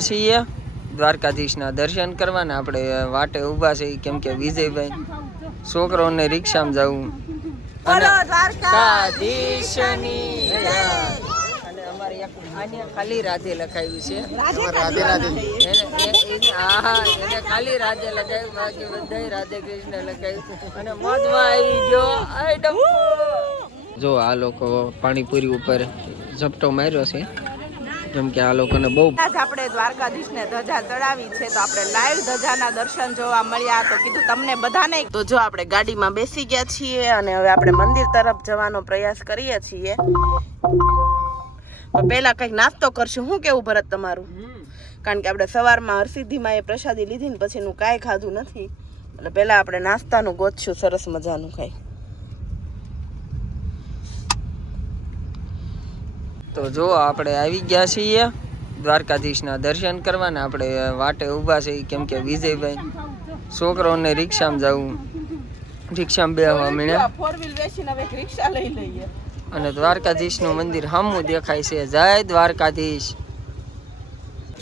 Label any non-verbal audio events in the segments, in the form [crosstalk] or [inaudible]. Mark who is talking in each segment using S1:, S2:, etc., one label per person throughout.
S1: છીએ. દ્વારકાધીશના દર્શન કરવાના. આપણે વાટે ઊભા છે કેમ કે વિજયભાઈ છોકરોને રિક્ષામાં જવું દ્વારકાધીશની અને અમારે એક આને ખાલી રાધે લખાયું છે.
S2: રાધે રાધે
S1: એને ખાલી રાધે લખાયું બાકી બધાય રાધે કૃષ્ણ લખાયું અને મોજમાં આવી ગયો આય જો આ લોકો પાણીપુરી ઉપર ઝપટો માર્યો છે. જેમ કે આ લોકોને બહુ
S2: આજ આપણે દ્વારકાધીશને ધજા ચડાવી છે તો આપણે લાઈવ ધજાના દર્શન જોવા મળ્યા તો કીધું તમને બધાને. તો જો આપણે ગાડીમાં બેસી ગયા છીએ અને હવે આપણે મંદિર તરફ જવાનો પ્રયાસ કરીએ છીએ. તો પહેલા કંઈક નાસ્તો કરશું. શું કેવું ભરત તમારું? કારણ કે આપણે સવારમાં હરસિદ્ધિમાં એ પ્રસાદી લીધી ને પછીનું કાંઈ ખાધું નથી. એટલે પહેલાં આપણે નાસ્તાનું ગોતશું. સરસ મજાનું કાંઈ.
S1: તો જો આપણે આવી ગયા છીએ દ્વારકાધીશના દર્શન કરવાના. આપણે વાટે ઊભા છે કેમ કે વિજયભાઈ છોકરોને રિક્ષામાં જવું. રિક્ષામાં બેહવા મળ્યા
S2: ફોર વ્હીલ બેસીને હવે રિક્ષા લઈ લઈએ.
S1: અને દ્વારકાધીશનું મંદિર સામું દેખાય છે. જય દ્વારકાધીશ.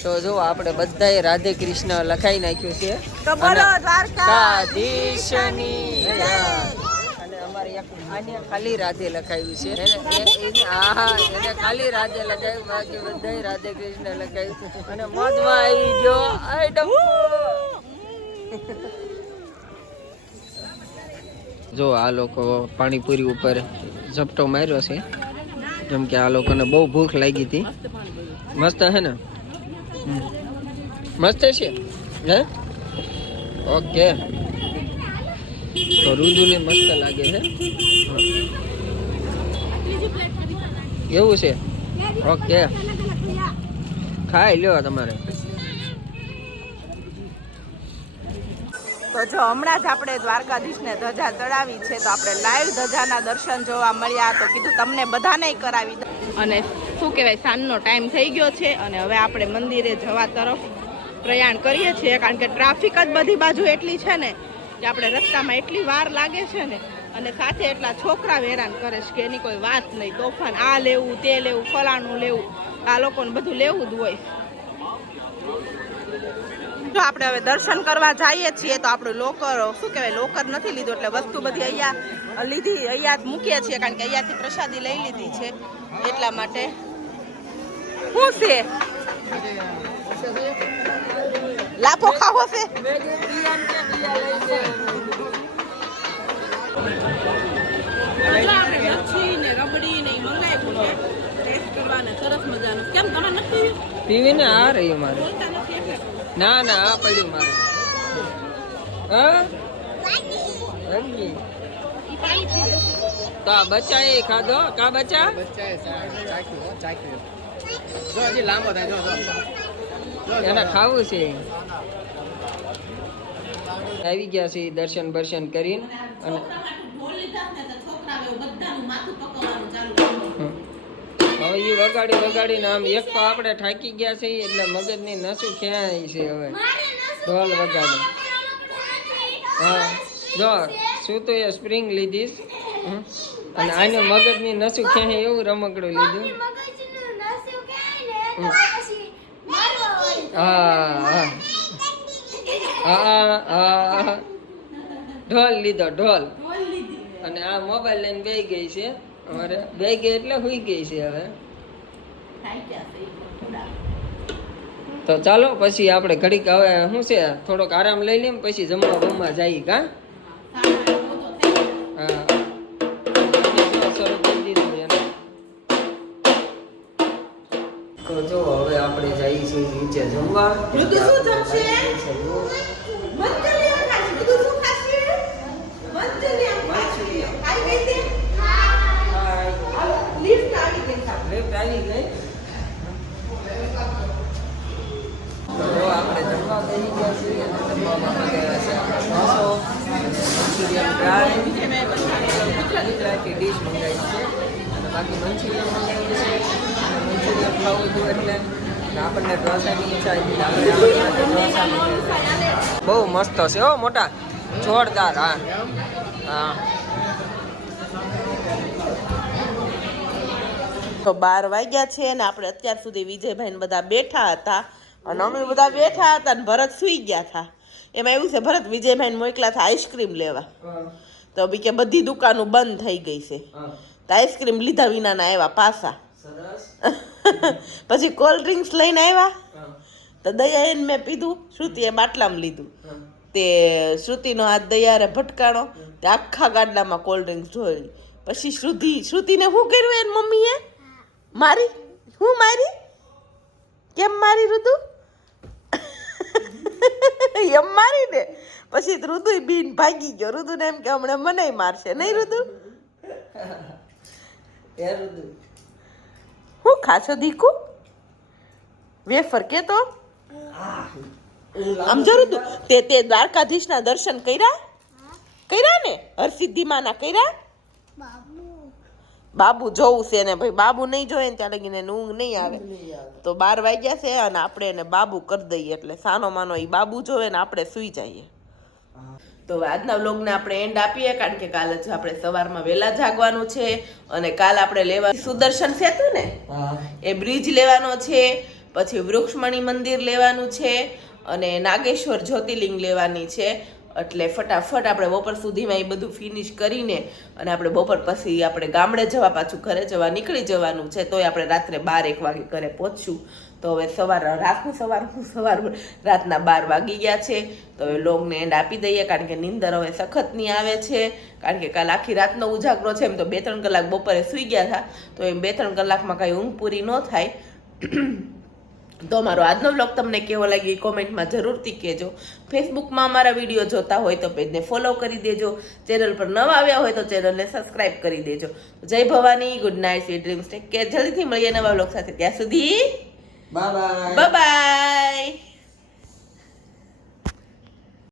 S1: તો જો આપણે બધાએ રાધે કૃષ્ણ લખાઈ નાખ્યું છે. દ્વારકાધીશની જય. અને અમારે એક ખાલી રાધે લખાયું છે. એને ખાલી રાધે લખાયું, બાકી બધા રાધે કૃષ્ણ લખાયું. અને મોજમાં આવી ગયો. આય જો આ લોકો પાણીપુરી ઉપર ઝપટો માર્યો છે. જેમ કે આ લોકોને બહુ ભૂખ લાગી હતી. મસ્ત હે ને? મસ્ત છે? હે? ઓકે. તો રુદુને મસ્ત લાગે છે. એવું છે? ઓકે. ખાઈ લ્યો તમારે.
S2: તો જો હમણાં જ આપણે દ્વારકાધીશને ધજા ચડાવી છે, તો આપણે લાઈવ ધજાના દર્શન જોવા મળ્યા. તો કીધું તમને બધાને કરાવી. અને શું કહેવાય, સાંજનો ટાઈમ થઈ ગયો છે અને હવે આપણે મંદિરે જવા તરફ પ્રયાણ કરીએ છીએ, કારણ કે ટ્રાફિક જ બધી બાજુ એટલી છે ને કે આપણે રસ્તામાં એટલી વાર લાગે છે ને, અને સાથે એટલા છોકરા હેરાન કરે છે કે એની કોઈ વાત નહીં. તોફાન, આ લેવું, તે લેવું, ફલાણું લેવું, આ લોકોને બધું લેવું જ હોય. જો આપણે હવે દર્શન કરવા જઈએ છીએ તો આપણું લોકર, શું કહેવાય, લોકર નથી લીધું એટલે વસ્તુ બધી અહીંયા લીધી, અહીંયા જ મૂકીએ છીએ કારણ કે અહીંયાથી પ્રસાદી લઈ લીધી છે એટલા માટે. શું છે? લાફો ખાવો છે? પીવી
S1: ને આ રહ્યું મારે ના ના આ પડ્યું મારે. હા? રંગી. તો આ બચ્ચા એ ખાધો? કા બચ્ચા? એને ખાવું છે. આવી ગયા છે દર્શન બર્શન કરીને અને હવે એ વગાડી વગાડીને આમ એક તો આપણે થાકી ગયા છે એટલે મગજની નસું ક્યાંય છે હવે. ઢોલ વગાડે. હા જો શું તો એ સ્પ્રિંગ લીધીશ? હમ. અને આને મગજની નસું ક્યાંય એવું રમકડું લીધું. હા હા હા હા ઢોલ લીધો, ઢોલ. અને આ મોબાઈલ લઈને બે ગઈ છે. અમારે બે ગઈ એટલે હુઈ ગઈ છે હવે. તો ચાલો, પછી આપણે ઘડીક હવે શું છે, થોડોક આરામ લઈ લઈએ પછી જમવા બમવા જઈએ, કા. તો જો આપણે જઈએ છીએ નીચે જમવા.
S2: ઋતુ શું જમશે?
S1: લેફ્ટ આવી ગઈ તો આપણે જમવા બેસી ગયા છીએ. અને જમવામાં મંગાવ્યા છે ઢોસો મંચુરિયન ડ્રાય. ગુજરાતી ડીશ મંગાવી છે. અને બાકી મંચુરિયન મંગાવ્યું છે. મંચુરિયન ખાવું હતું એટલે આપણને ઢોસાની ઈચ્છા. બહુ મસ્ત છે હો મોટા. જોરદાર હા. હા.
S2: તો બાર વાગ્યા છે ને આપણે અત્યાર સુધી વિજયભાઈ બધા બેઠા હતા. અને અમે બધા બેઠા હતા ને ભરત સુઈ ગયા હતા. એમાં એવું છે ભરત વિજયભાઈ મોકલા હતા આઈસ્ક્રીમ લેવા. તો બી કે બધી દુકાનો બંધ થઈ ગઈ છે. તો આઈસ્ક્રીમ લીધા વિનાના આવ્યા
S1: સરસ [laughs]
S2: પછી કોલ્ડ ડ્રિંક્સ લઈને આવ્યા. તો દયાએ મેં પીધું શ્રુતિએ બાટલામાં લીધું. તે શ્રુતિનો હાથ દયારે ભટકાણો તે આખા ગાડલામાં કોલ્ડ ડ્રિંક્સ ઢોળી પછી શ્રુતિ શ્રુતિને શું કર્યું એની મમ્મીએ? મારી? હું મારી? કેમ મારી ઋતુ? [laughs] એમ મારી દે પછી ઋતુ બીન ભાગી ગયો. ઋતુને એમ કે હમણાં મને મારશે. નહીં ઋતુ?
S1: એ
S2: હું ખાશો દીકુ? વેફર કે તો? આમ જરૂર તું. તે તે દ્વારકાધીશના દર્શન કર્યા? કર્યા ને? હરસિદ્ધિ માના કર્યા? બાબુ જોવું છે ને ભાઈ, બાબુ નહીં જોયે ને ત્યાં લગીને ઊંઘ નહીં આવે. તો બાર વાગ્યા છે અને આપણે એને બાબુ કરી દઈએ એટલે સાનો માનો એ બાબુ જોવે ને આપણે સુઈ જઈએ. તો આજના વ્લોગને આપણે એન્ડ આપીએ કારણ કે કાલે જ આપણે સવારમાં વહેલા જાગવાનું છે અને કાલ આપણે લેવા સુદર્શન સેતુ ને? એ બ્રિજ લેવાનો છે પછી વૃક્ષમણી મંદિર લેવાનું છે અને નાગેશ્વર જ્યોતિર્લિંગ લેવાની છે. એટલે ફટાફટ આપણે બપોર સુધીમાં એ બધું ફિનિશ કરીને અને આપણે બપોર પછી આપણે ગામડે જવા પાછું ઘરે જવા નીકળી જવાનું છે, તોય આપણે રાત્રે બાર એક વાગે ઘરે પહોંચશું. તો હવે સવાર, રાતનું સવારનું સવાર રાતના બાર વાગી ગયા છે. તો હવે લોગને એન્ડ આપી દઈએ, કારણ કે નીંદર હવે સખતની આવે છે. કારણ કે કાલ આખી રાતનો ઉજાગરો છે, એમ તો બે ત્રણ કલાક બપોરે સૂઈ ગયા હતા. તો એમ બે ત્રણ કલાકમાં કાંઈ ઊંઘ પૂરી ન થાય. તો અમારો આજનો બ્લોગ તમને કેવો લાગ્યો એ કોમેન્ટમાં જરૂરથી કહેજો. ફેસબુકમાં અમારા વીડિયો જોતા હોય તો પેજને ફોલો કરી દેજો. ચેનલ પર નવા આવ્યા હોય તો ચેનલને સબસ્ક્રાઇબ કરી દેજો. જય Bhavani good night sweet dreams take care જલ્દીથી મળીએ નવા બ્લોગ સાથે. ત્યાં સુધી
S1: બાય બાય
S2: બાય